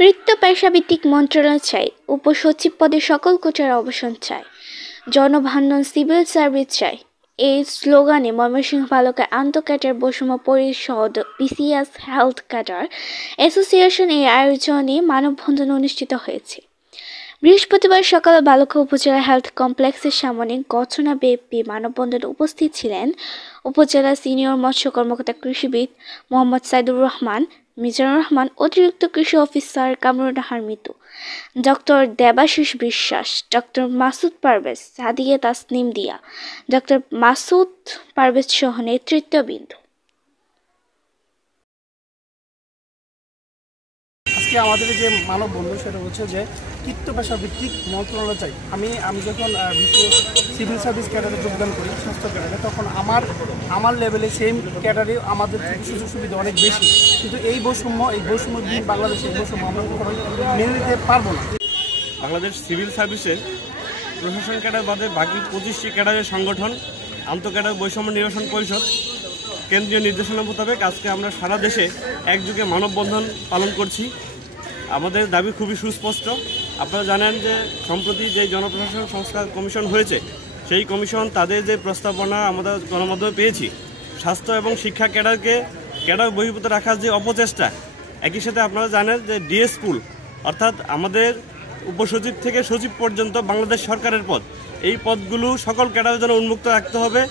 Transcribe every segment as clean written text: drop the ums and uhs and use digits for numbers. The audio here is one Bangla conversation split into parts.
কৃত্য পেশাভিত্তিক মন্ত্রণালয় চাই, উপসচিব পদে সকল কোটার অবসান চাই, জনভান্ডন সিভিল সার্ভিস চাই। এই স্লোগানে ময়মনসিংহ বালুকা আন্তঃক্যাডার বৈষম্য পরিষদ বিসিএস হেলথ ক্যাডার অ্যাসোসিয়েশন এই আয়োজনে মানববন্ধন অনুষ্ঠিত হয়েছে। বৃহস্পতিবার সকালে বালুকা উপজেলা হেলথ কমপ্লেক্সের সামনে ঘটনাব্যাপী মানববন্ধনে উপস্থিত ছিলেন উপজেলা সিনিয়র মৎস্য কর্মকর্তা কৃষিবিদ মোহাম্মদ সাইদুর রহমান, মিজানুর রহমান, অতিরিক্ত কৃষি অফিসার কামরুন্নাহার মিতু, ডক্টর দেবাশিস বিশ্বাস, ডক্টর মাসুদ পারভেজ, সাদিয়া তাসনিম দিয়া, ডক্টর মাসুদ পারভেজ সহ নেতৃত্ববৃন্দ। আজকে আমাদের যে মানববন্ধন সেটা হচ্ছে যে কৃত্য পেশা ভিত্তিক মন্ত্রণালয় চাই। আমি যখন সিভিল সার্ভিস ক্যাডারে যোগদান করি, স্বাস্থ্য ক্যাডারে, তখন আমার লেভেলে সেম ক্যাডারে আমাদের সুযোগ সুবিধা অনেক বেশি, কিন্তু এই বৈষম্য বাংলাদেশে এই বৈষম্য আমরা কখনোই মেনে নিতে পারবো না। বাংলাদেশ সিভিল সার্ভিসের প্রশাসন ক্যাডার বাদে বাকি 25টি ক্যাডারের সংগঠন আন্তঃক্যাডার বৈষম্য নিরসন পরিষদ কেন্দ্রীয় নির্দেশনা মোতাবেক আজকে আমরা সারা দেশে একযোগে মানববন্ধন পালন করছি। আমাদের দাবি খুবই সুস্পষ্ট। আপনারা জানেন যে সম্প্রতি যে জনপ্রশাসন সংস্কার কমিশন হয়েছে, সেই কমিশন তাদের যে প্রস্তাবনা আমরা গণমাধ্যমে পেয়েছি, স্বাস্থ্য এবং শিক্ষা ক্যাডার বহির্ভূত রাখার যে অপচেষ্টা, একই সাথে আপনারা জানেন যে ডিএস পুল অর্থাৎ আমাদের উপসচিব থেকে সচিব পর্যন্ত বাংলাদেশ সরকারের পদ, এই পদগুলো সকল ক্যাডারের জন্য উন্মুক্ত রাখতে হবে।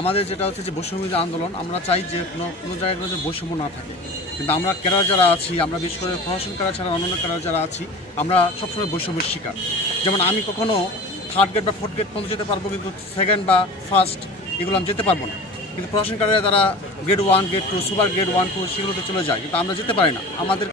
আমাদের যেটা হচ্ছে যে বৈষম্য আন্দোলন, আমরা চাই যে কোনো জায়গায় কোনো যে বৈষম্য না থাকে, কিন্তু আমরা ক্যাডার যারা আছি, আমরা বিশেষ করে প্রশাসন ক্যাডার ছাড়া অন্যান্য ক্যাডার যারা আছি, আমরা সবসময় বৈষম্যের শিকার। যেমন আমি কখনো 3rd গ্রেড বা 4th গ্রেড পর্যন্ত যেতে পারবো, কিন্তু 2nd বা 1st এগুলো আমি যেতে পারবো না। কিন্তু প্রশাসন ক্যাডারে তারা গ্রেড 1, গ্রেড 2, সুপার গ্রেড 1, 2 সেগুলোতে চলে যায়, কিন্তু আমরা যেতে পারি না। আমাদের